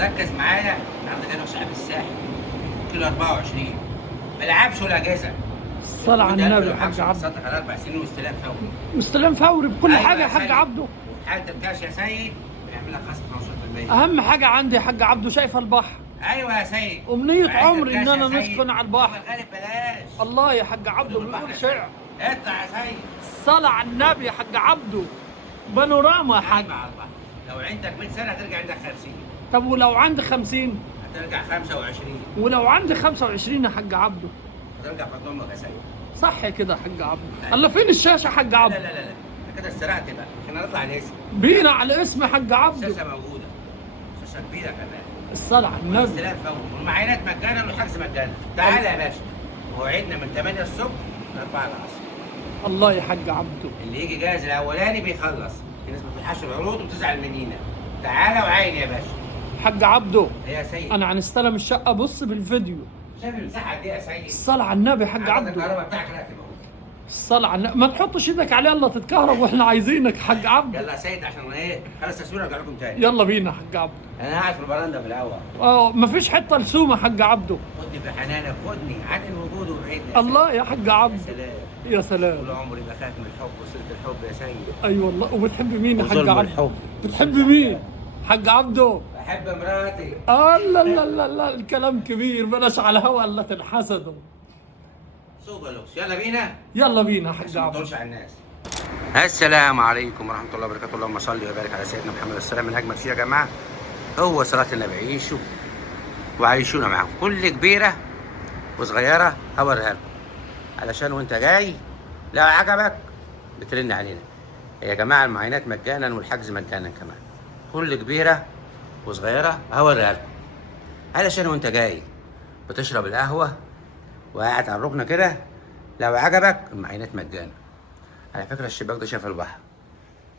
ركز معايا. النهارده جاي شعب الساحل كيلو 24 ما لعبش ولا اجازه. الصلاة على النبي يا حاج عبده. سطح على 4 سنين واستلام فوري. مستلم فوري بكل أيوة حاجة يا حاج عبده. وفي حاله الكاش يا سيد بنعمل لك خصم 15%. أهم حاجة عندي يا حاج عبده شايف البحر. ايوه يا سيد. أمنية عمري إن الكاش أنا يا سيد. نسكن على البحر. الغالب بلاش. الله يا حاج عبده بيقول شعر. اطلع يا سيد. الصلاة على النبي يا حاج عبده. بانوراما يا حاج. على البحر. لو عندك 100 سنه هترجع عندك 50. طب ولو عندي 50؟ هترجع 25. ولو عندي 25 يا حاج عبده؟ هترجع في امك يا سيد. صح كده يا حاج عبده. الله فين الشاشة يا حاج لا عبده؟ لا لا لا كده استرقت بقى. احنا نطلع الاسم. بينا على اسم يا حاج عبده. الشاشه موجوده. شاشه كبيره كمان. الصلاة على النبي. والاستلام فوري والمعاينات مجانا والحجز مجانا. تعالى يا باشا. موعدنا من 8 الصبح ل 4 العصر. الله يا حاج عبده. اللي يجي جاهز الاولاني بيخلص. في ناس ما بتلحقش العروض وبتزعل منينا. تعالى وعاين يا باشا. حاج عبده ايه يا سيد؟ انا هنستلم الشقة بص بالفيديو. شايف المساحه دي يا سيد؟ الصلاة على النبي يا حاج عدد عبده. الكهرباء بتاعك راكب اهو. الصلاة على النبي. ما تحطش ايدك عليها الا تتكهرب واحنا عايزينك يا حاج عبده. يلا يا سيد عشان ايه؟ خلص تصوير ارجع لكم تاني. يلا بينا يا حاج عبده. انا قاعد في البرندة في الاول. مفيش حتة لسومة يا حاج عبده. خدني في حنانك خدني عن الوجود وبعيدني. الله يا حاج يا عبده. سلام. يا سلام. طول عمري بخاف من الحب وصلت الحب يا سيد. اي أيوة والله. وبتحب مين يا حاج وظلم عبده؟ الحب. بتحب مين؟ حاج عبده. بحب مراتي. لا لا لا لا الكلام كبير بلاش على هوا الا تنحسدوا. سوق لوكس يلا بينا. يلا بينا يا حاج عشان ما عبده. تطولش على الناس. السلام عليكم ورحمة الله وبركاته. اللهم صل وبارك على سيدنا محمد. السلام من أجمل شيء يا جماعة هو صلاة النبي. عيشوا وعيشونا معاكم كل كبيرة وصغيرة هوريها لكم علشان وأنت جاي لو عجبك بترن علينا. يا جماعة المعاينات مجانا والحجز مجانا كمان. كل كبيرة وصغيرة هوريها لكم علشان وأنت جاي بتشرب القهوة وقاعد على الركنة كده لو عجبك المعاينات مجانا. على فكرة الشباك ده شاف البحر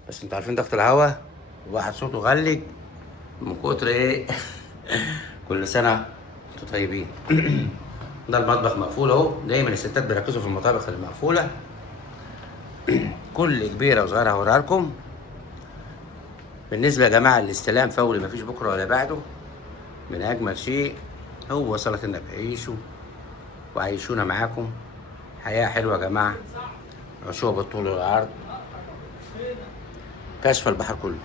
بس انتوا عارفين ضغط الهواء وواحد صوته غلج من كتر ايه. كل سنة انتوا طيبين. ده المطبخ مقفول اهو. دايما الستات بيركزوا في المطابخ المقفولة. كل كبيرة وصغيرة هوريها لكم. بالنسبة يا جماعة الاستلام فوري مفيش بكرة ولا بعده. من أجمل شيء هو صلاة النبي. عيشوا وعيشونا معاكم حياة حلوة يا جماعة. عشوها بالطول والعرض. كشف البحر كله.